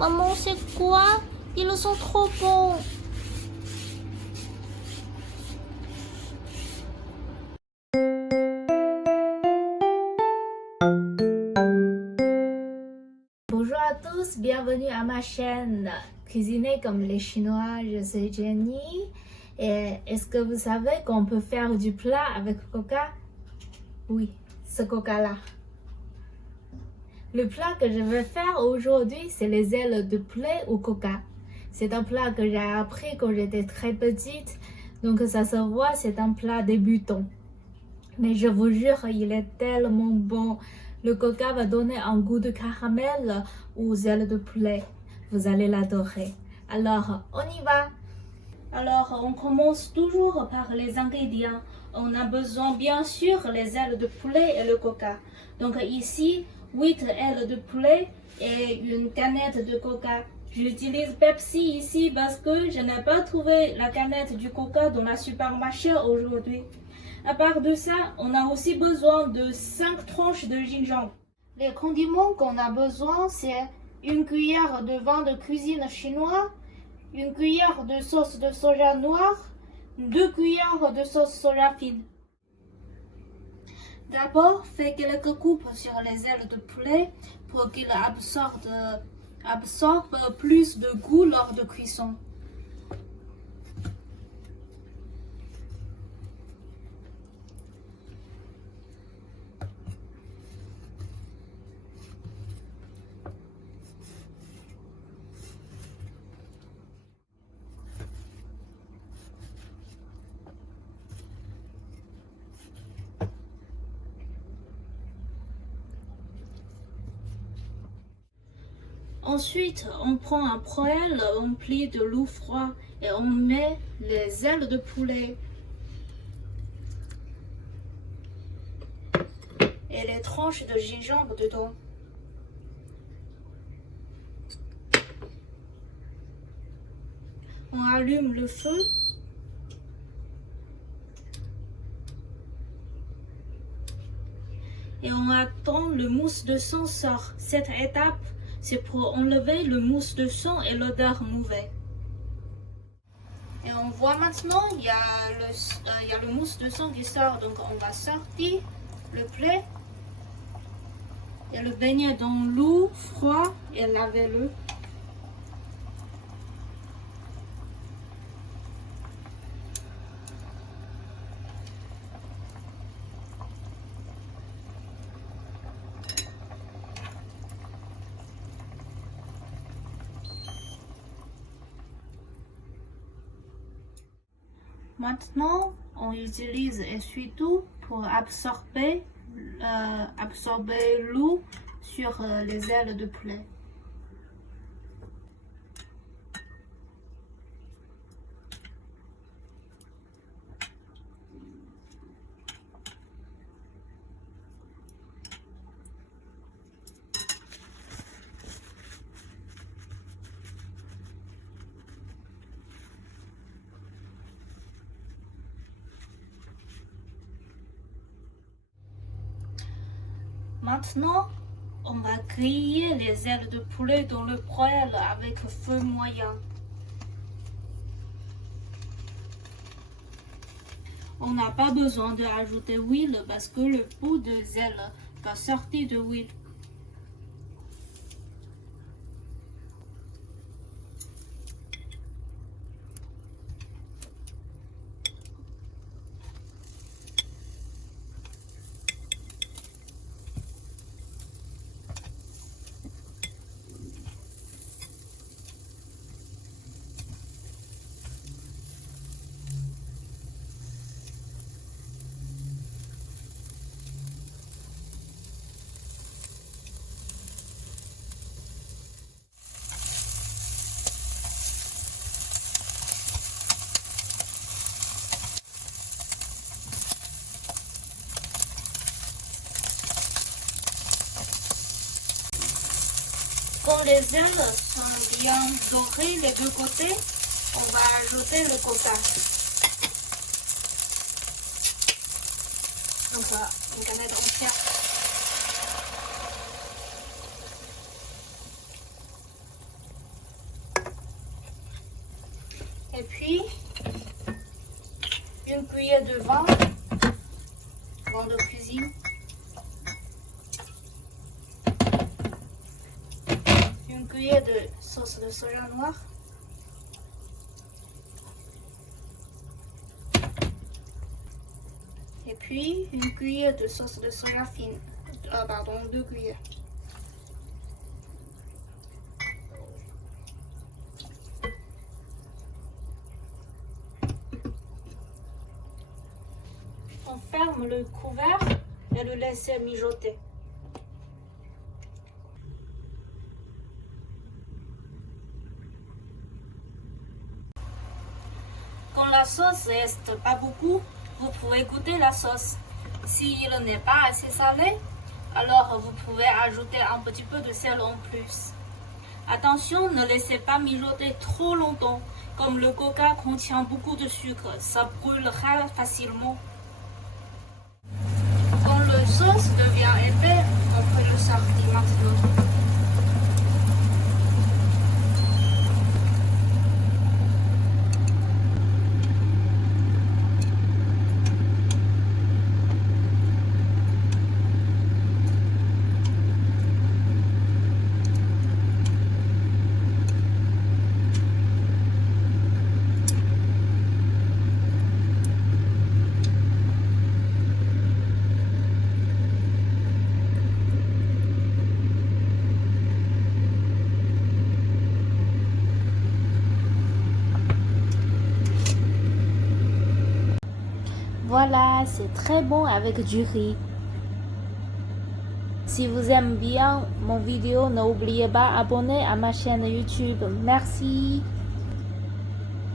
Maman, c'est quoi? Ils sont trop bons. Bonjour à tous, bienvenue à ma chaîne Cuisiner comme les Chinois, je suis Jenny. Et est-ce que vous savez qu'on peut faire du plat avec coca? Oui, ce coca-là. Le plat que je vais faire aujourd'hui, c'est les ailes de poulet au coca. C'est un plat que j'ai appris quand j'étais très petite, donc ça se voit, c'est un plat débutant. Mais je vous jure, il est tellement bon. Le coca va donner un goût de caramel aux ailes de poulet. Vous allez l'adorer. Alors, on y va. Alors, on commence toujours par les ingrédients. On a besoin, bien sûr, les ailes de poulet et le coca. Donc ici, 8 ailes de poulet et une canette de coca. J'utilise Pepsi ici parce que je n'ai pas trouvé la canette du coca dans la supermarché aujourd'hui. À part de ça, on a aussi besoin de 5 tranches de gingembre. Les condiments qu'on a besoin, c'est une cuillère de vin de cuisine chinois, une cuillère de sauce de soja noir, 2 cuillères de sauce soja fine. D'abord, fais quelques coupes sur les ailes de poulet pour qu'ils absorbent plus de goût lors de cuisson. Ensuite, on prend un poêle rempli de l'eau froide et on met les ailes de poulet et les tranches de gingembre dedans. On allume le feu. Et on attend le mousse de sang sort. Cette étape, c'est pour enlever le mousse de sang et l'odeur mauvaise. Et on voit maintenant, il y a le mousse de sang qui sort. Donc on va sortir le poulet et le baigner dans l'eau froide et laver-le. Maintenant, on utilise essuie-tout pour absorber l'eau sur les ailes de poulet. Maintenant, on va griller les ailes de poulet dans le poêle avec feu moyen. On n'a pas besoin d'ajouter d'huile parce que le bout des ailes va sortir de l'huile. Quand les ailes sont bien dorées les deux côtés, on va ajouter le coca. Donc une canette entière. puis une cuillère de vin de cuisine, une cuillère de sauce de soja noir, et puis une cuillère de sauce de soja fine, pardon, 2 cuillères. On ferme le couvert et le laisse mijoter. Quand la sauce reste pas beaucoup, vous pouvez goûter la sauce. S'il n'est pas assez salé, alors vous pouvez ajouter un petit peu de sel en plus. Attention, ne laissez pas mijoter trop longtemps. Comme le coca contient beaucoup de sucre, ça brûlera facilement. Quand la sauce devient épais, on peut le sortir maintenant. Voilà, c'est très bon avec du riz. Si vous aimez bien mon vidéo, n'oubliez pas d'abonner à ma chaîne YouTube. Merci.